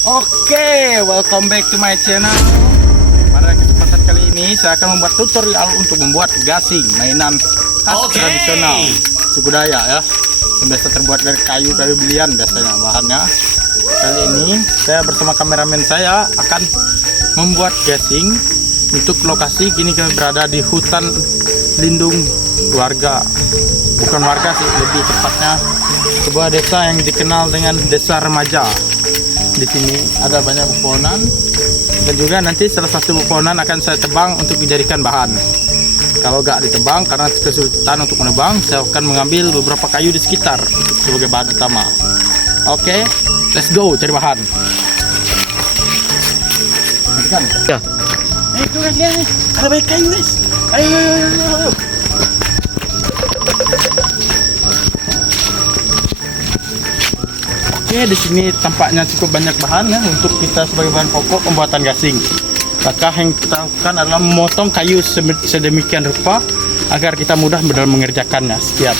Oke, welcome back to my channel. Pada kesempatan kali ini saya akan membuat tutorial untuk membuat gasing, mainan khas tradisional suku Dayak ya. Yang biasa terbuat dari kayu-kayu belian biasanya bahannya. Kali ini saya bersama kameramen saya akan membuat gasing untuk lokasi. Kini kami berada di hutan lindung warga. Bukan warga sih, lebih tepatnya sebuah desa yang dikenal dengan Desa Remaja. Di sini ada banyak pepohonan dan juga nanti salah satu pepohonan akan saya tebang untuk dijadikan bahan. Kalau nggak ditebang karena kesulitan untuk menebang, saya akan mengambil beberapa kayu di sekitar untuk sebagai bahan utama. Oke, let's go cari bahan. Kan? Ya. Itu guys, ada banyak kayu guys. Ayo. Oke, di sini tampaknya cukup banyak bahan ya untuk kita sebagai bahan pokok pembuatan gasing. Maka yang kita lakukan adalah memotong kayu sedemikian rupa agar kita mudah dalam mengerjakannya. Sekian.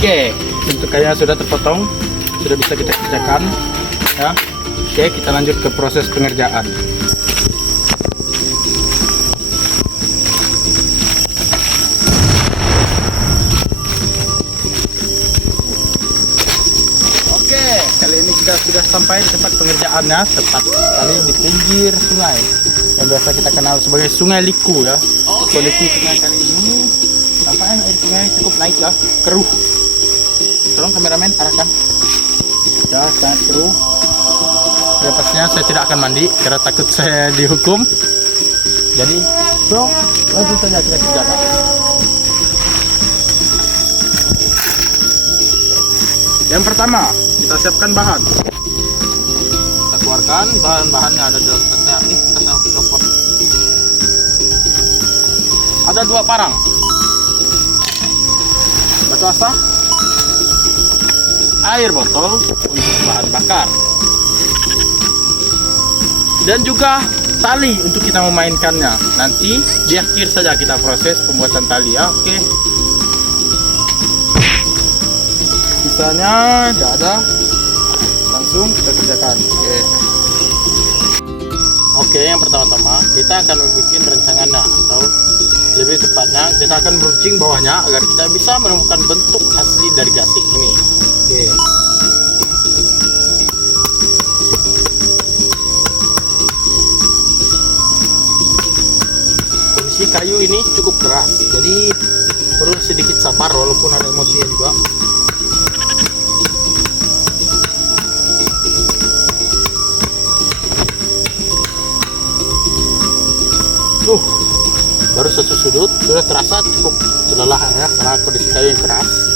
Oke, untuk kayunya sudah terpotong. Sudah bisa kita kerjakan ya. Oke, kita lanjut ke proses pengerjaan. Oke, kali ini kita sudah sampai di tempat pengerjaannya, tepat sekali di pinggir sungai yang biasa kita kenal sebagai Sungai Liku ya. Kondisi sungai kali ini tampaknya air sungai cukup naik ya, keruh. Tolong kameramen arahkan. Ya, sangat keruh. Ya, pastinya saya tidak akan mandi karena takut saya dihukum. Jadi, langsung saja kita kerjakan. Yang pertama, kita siapkan bahan. Kita keluarkan bahan-bahannya ada dalam tasnya. Tas aku copot. Ada 2 parang. Batu asah. Air botol untuk bahan bakar dan juga tali untuk kita memainkannya. Nanti di akhir saja kita proses pembuatan tali ya. Oke, sisanya tidak ada, langsung kita kerjakan. Oke, yang pertama-tama kita akan membuat rancangannya, atau lebih tepatnya kita akan meruncing bawahnya agar kita bisa menemukan bentuk asli dari gasing ini. Oke. Kondisi kayu ini cukup keras, jadi perlu sedikit sabar walaupun ada emosinya juga. Baru satu sudut sudah terasa cukup lelah ya karena kondisi kayu yang keras.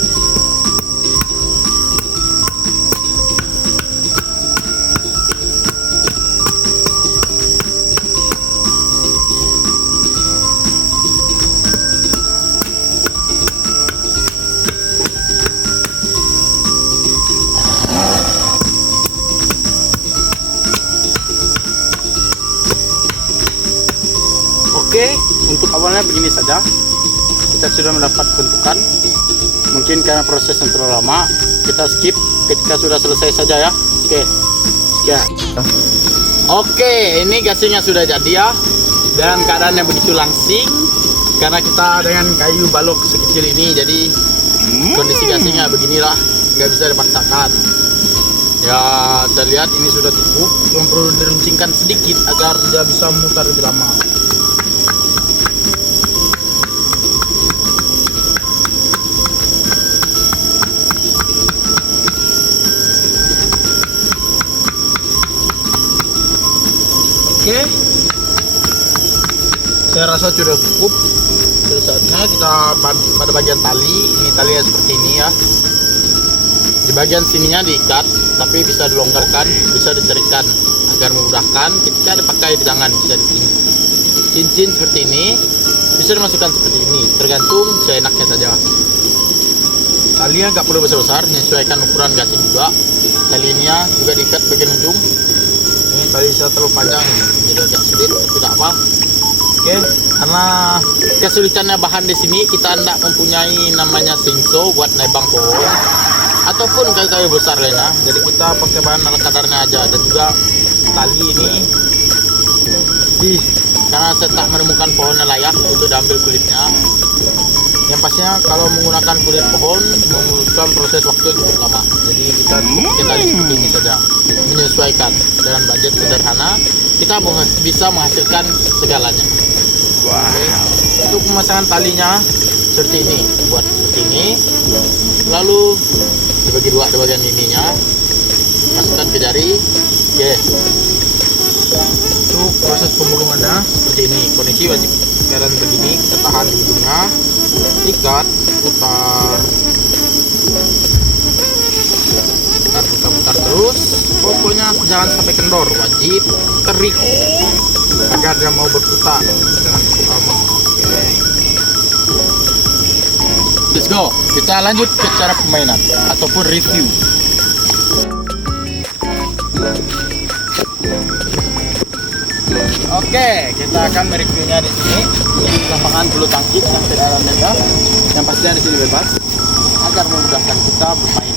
Oke, untuk awalnya begini saja. Kita sudah mendapat bentukan. Mungkin karena proses yang terlalu lama, kita skip. Ketika sudah selesai saja ya. Oke, sekian. Oke, ini gasingnya sudah jadi ya. Dan keadaannya begitu langsing karena kita dengan kayu balok sekecil ini, jadi kondisi gasingnya beginilah, nggak bisa dipaksakan. Ya, saya lihat ini sudah cukup. Cuma perlu diruncingkan sedikit agar dia bisa memutar lebih lama. Oke, saya rasa sudah cukup. Sudah saatnya kita pada bagian tali. Ini talinya seperti ini ya. Di bagian sininya diikat, tapi bisa dilonggarkan, bisa dicerikan agar memudahkan ketika dipakai di tangan. Bisa cincin seperti ini, bisa dimasukkan seperti ini. Tergantung seenaknya saja. Talinya nggak perlu besar-besar, menyesuaikan ukuran gasing juga. Talinya juga diikat bagian ujung tali saya terlalu panjang jadi agak sulit, tidak apa. Oke, karena kesulitannya bahan di sini kita tidak mempunyai namanya singso buat nebang pohon ataupun kayu-kayu besar lainnya. Jadi kita pakai bahan ala kadarnya aja, dan juga tali ini karena saya tak menemukan pohon yang layak untuk diambil kulitnya. Yang pastinya kalau menggunakan kulit pohon membutuhkan proses waktu yang cukup lama. Jadi kita tali seperti ini saja, menyesuaikan dengan budget sederhana kita bisa menghasilkan segalanya. Untuk pemasangan talinya seperti ini, buat seperti ini, lalu dibagi dua di bagian ininya, masukkan ke jari. Oke, untuk proses pemulungannya seperti ini, kondisi wajib keadaan begini, kita tahan di ujungnya, ikat, putar terus, pokoknya jangan sampai kendor, wajib terik agar dia mau berputar dengan cukup lama. Let's go, kita lanjut ke cara permainan ataupun review. Oke, kita akan mereviewnya di sini. Ini lapangan bulu tangkis yang tidak ada meja, yang pastinya di sini bebas agar memudahkan kita bermain.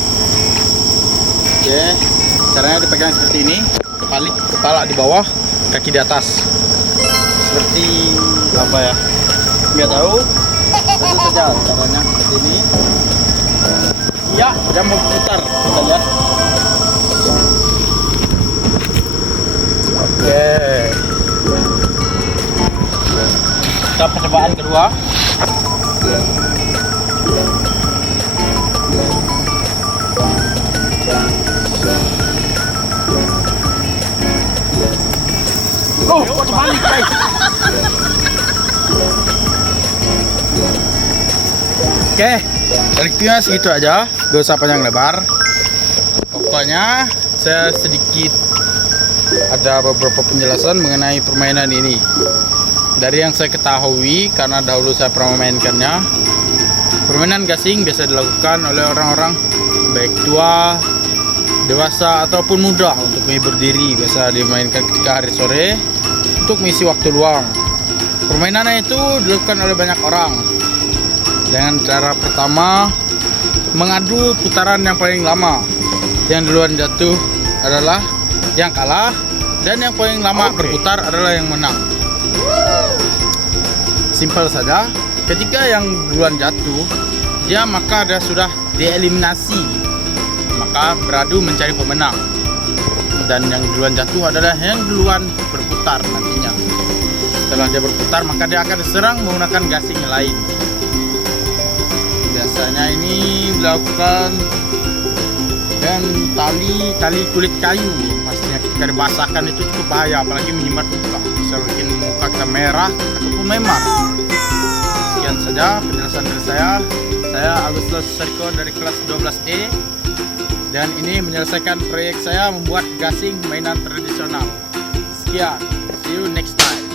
Oke, caranya dipegang seperti ini, balik kepala di bawah, kaki di atas. Seperti apa ya? Nggak tahu. Itu saja caranya seperti ini. Ya, dia mau putar, kita lihat. Oke. Kita percobaan kedua. Oh, terbalik guys. Oke, reviewnya segitu aja, gak usah panjang lebar. Pokoknya saya sedikit ada beberapa penjelasan mengenai permainan ini. Dari yang saya ketahui, karena dahulu saya pernah memainkannya, permainan gasing biasa dilakukan oleh orang-orang baik tua, dewasa ataupun muda untuk menghibur diri. Biasa dimainkan ketika hari sore untuk mengisi waktu luang. Permainannya itu dilakukan oleh banyak orang dengan cara pertama mengadu putaran yang paling lama. Yang duluan jatuh adalah yang kalah, dan yang paling lama berputar adalah yang menang. Simpel saja. Ketika yang duluan jatuh, maka dia sudah dieliminasi, maka beradu mencari pemenang. Dan yang duluan jatuh adalah yang duluan berputar nantinya. Setelah dia berputar, maka dia akan diserang menggunakan gasing yang lain. Biasanya ini dilakukan dan tali kulit kayu. Pastinya ketika dibasahkan itu cukup bahaya, apalagi menjimat muka, bisa bikin muka kita merah ataupun memar. Sekian saja penjelasan dari saya. Saya Agustus Seriko dari kelas 12E, dan ini menyelesaikan proyek saya membuat gasing mainan tradisional. Sekian, see you next time.